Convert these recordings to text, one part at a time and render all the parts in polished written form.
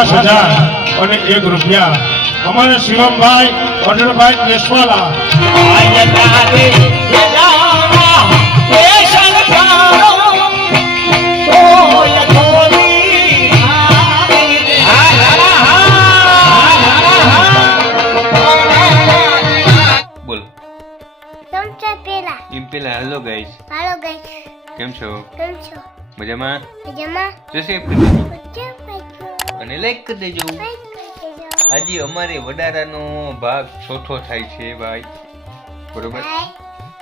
50,000 અને 1 રૂપિયા અમારા શિવમભાઈ અટલભાઈ કેશવાલા બોલો પેલા હેલો ગાઈસ કેમ છો મજામાં અને લાઈક કરી દેજો આજે અમારે વડારાનો ભાગ ચોથો થાય છે ભાઈ બરોબર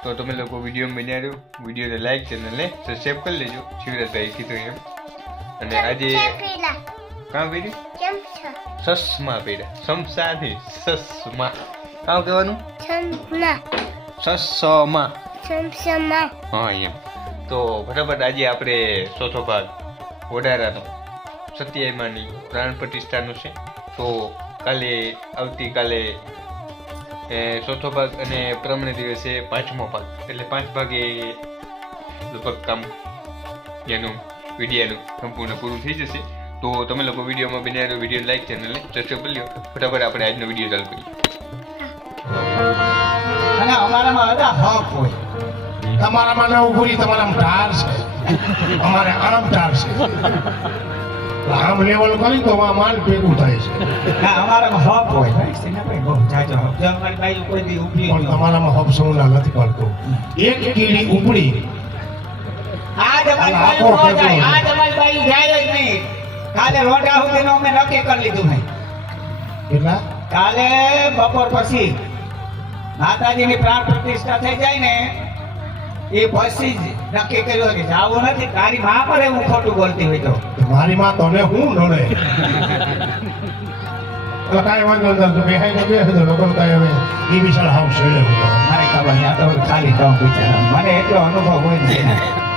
તો તમે લોકો વિડીયો બન્યા રહ્યો વિડીયોને લાઈક ચેનલને સબસ્ક્રાઇબ કરી લેજો શિવરાજભાઈ કીધું એમ અને આજે કામ કર્યું સસમા પેડા સમસાથી સસમા કામ કહેવાનું સસમા હા એમ તો ફટાફટ આજે આપણે ચોથો ભાગ વડારાનો સત્યાવીમાની પ્રાણ પ્રતિષ્ઠાનો છે તો આવતીકાલે ચોથો ભાગ અને પરમણે દિવસે 5મો ભાગ એટલે 5 ભાગે લગભગ કામ એનું વિડીયોનું સંપૂર્ણ પૂરું થઈ જશે તો તમે લોકો વિડીયોમાં બન્યા રહ્યો વિડીયો લાઈક ચેનલને સબસ્ક્રાઇબ કરી લો ફટાફટ આપણે આજનો વિડીયો ચાલુ કરીએ અને અમારામાં બધા હક હોય તમારામાં ન ઉભરી તમારામાં ઢાર છે અમારે આમ ઢાર છે આમ લેવલ કરી તો માલ ભેગું થાય છે અમારામાં હક હોય પણ તમારામાં હક સૌના નથી પડતો એક કીડી ઉપડી કાલે રોડા સુધીનું અમે નક્કી કરી લીધું નહીં કેટલા કાલે બપોર પછી માતાજીની પ્રાણ પ્રતિષ્ઠા થઈ જાય ને એ પછી જ નક્કી કર્યું કે જાવું નથી તારી માં પર એવું ખોટું બોલતી હોય તો મારી માં તને હું નડે તો કાંઈ વાંધો નથી બેહાઈ ને બેસે તો લોકો કાંઈ હવે એ વિશાળ હાવ છેડે મારે ખબર નહીં આ તો ખાલી કામ વિચાર મને એટલો અનુભવ હોય ને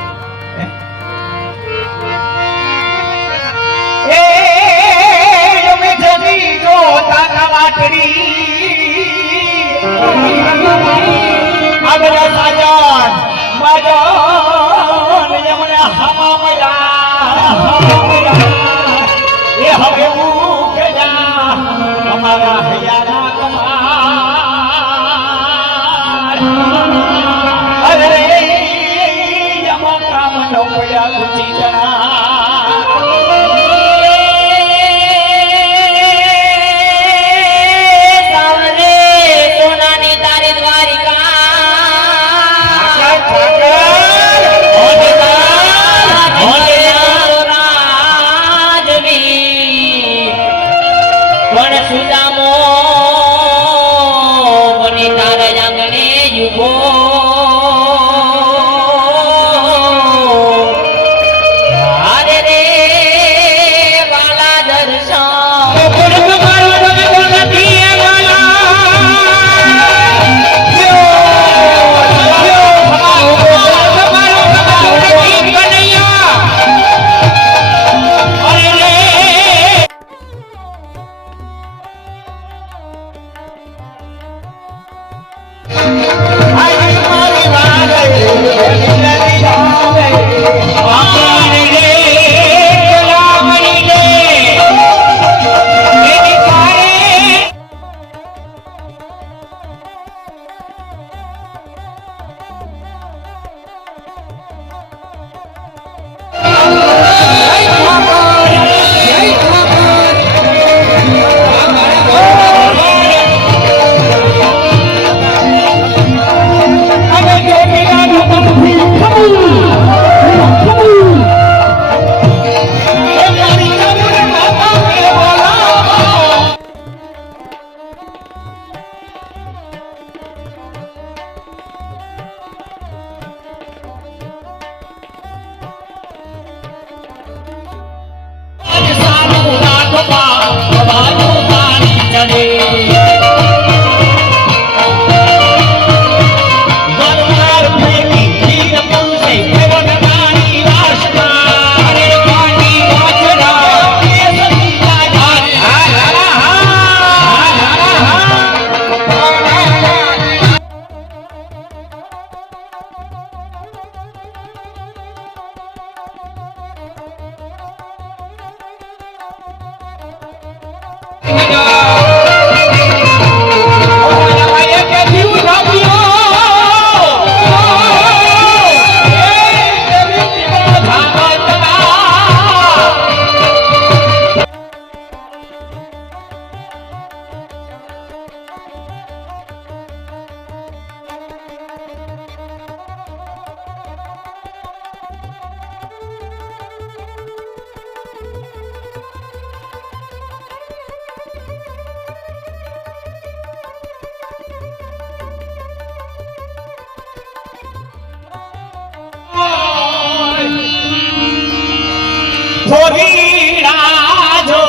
થોડી રાજો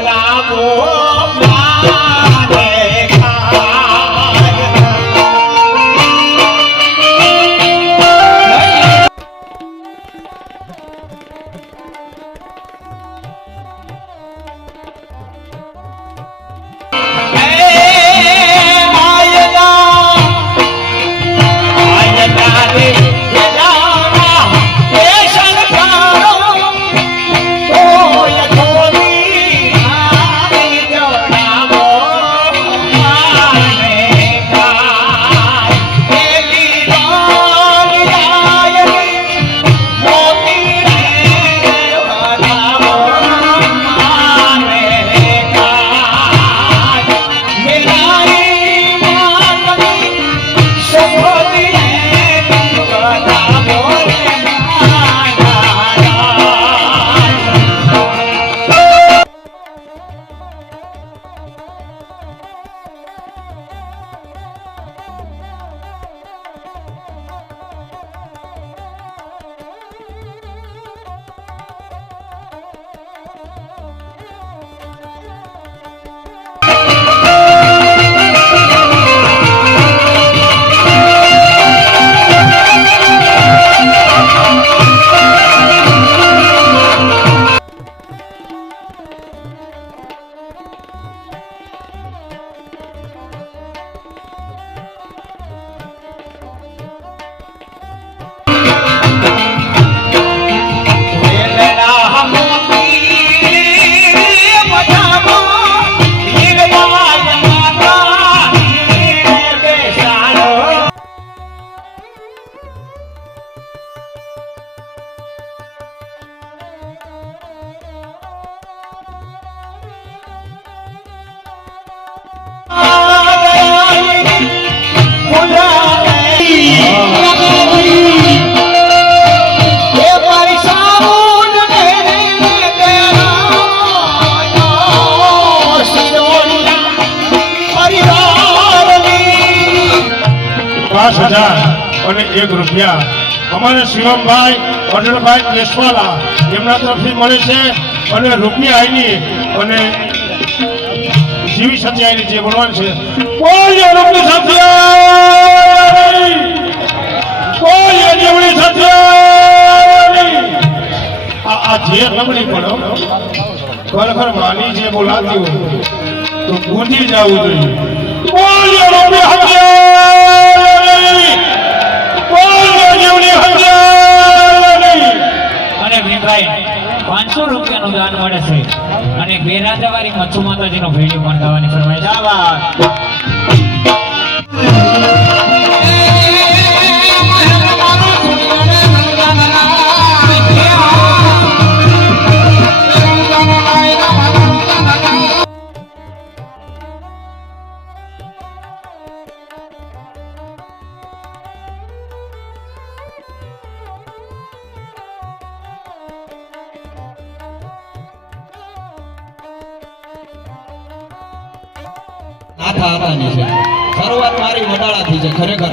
લાગો માને ₹50,000 અમારે શિવમભાઈ અટલભાઈ કેશવાલા એમના તરફથી મળે છે અને રૂપિયા આઈની અને જીવી સત્યાની જે બોલવાનું છે બોલીએ રૂપી સત્યાની બોલીએ જીવડી સત્યાની આ જે રમણી પડો ખરેખર માની જે બોલાતી હોય તો ગૂંજી જવું જોઈએ બોલીએ રૂપી સત્યાની બોલીએ જીવડી સત્યાની અને ભીમભાઈ 500 રૂપિયાનું દાન મળે છે અને બેરાજાવાળી મચ્છુ માતાજીનો ભેડિયો પણ ગાવાની ફરમાઈશ. નાથા હતાની છે શરૂઆત મારી વડાળાથી છે ખરેખર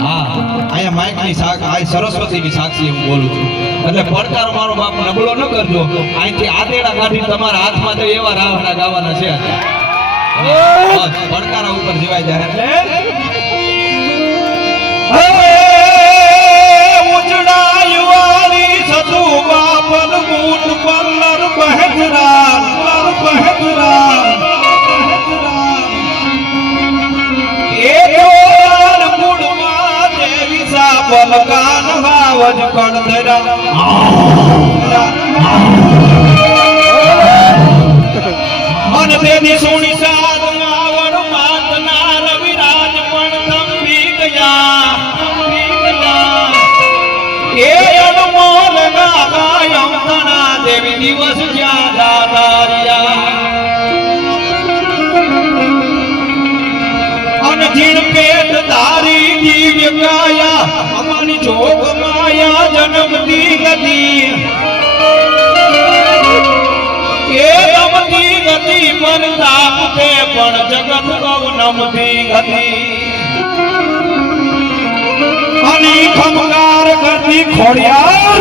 હા અહીંયા માઇકની આ સરસ્વતીની સાક્ષી હું બોલું છું એટલે પડકાર મારો બાપ નબળો ન કરજો અહીંથી આતેડા કાઢી તમારા હાથમાં તો એવા રાવણા ગાવાના છે બસ પડકારા ઉપર જીવાય જાય ઉજડાયુવાળી સતુ બાપન બૂટ પલ્લર બહેદરા કાન ભાવજ કણધરા મન તેની સોની સાદ આવડ માતના રવિરાજ પણ થંભી ગયા એ અનમોલ ગાયમ તના દેવી દિવસ જ્યાં દાદારિયા અનજીણ પેટ ધારી દિવ્ય કાયા અમારી જોગ માયા જન્મતી ગતિ એ નમતી ગતિ પર તાપ તે પણ જગત નમતી ગતિ અને ખમકાર કરતી ખોડિયાર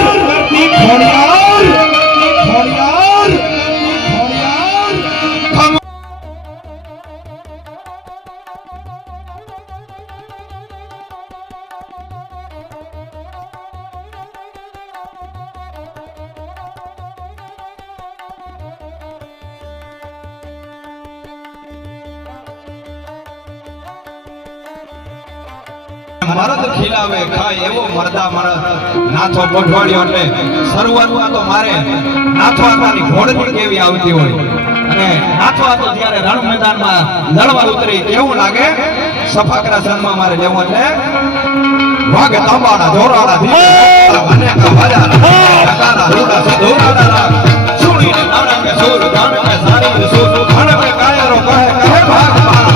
મરદ ખીલાવે ખાય એવો મરદા મરદ નાથો ગોઠવાડ્યો. એટલે શરૂઆતમાં તો મારે નાથો આતાની ઘોડની કેવી આવતી હોય અને નાથો આતો જ્યારે રણ મેદાનમાં લડવા ઉતરી કેવું લાગે સફાકરા સન્માં મારે લેવું. એટલે વાગે તાંબાના ધોરાડા ધીરે અને કવાજા નગારા રૂડા સદોરાડા સુણીને નાણકે સુર ગાણકે સારી સુર ખાણકે કાયરો કહે ભાગ મારા.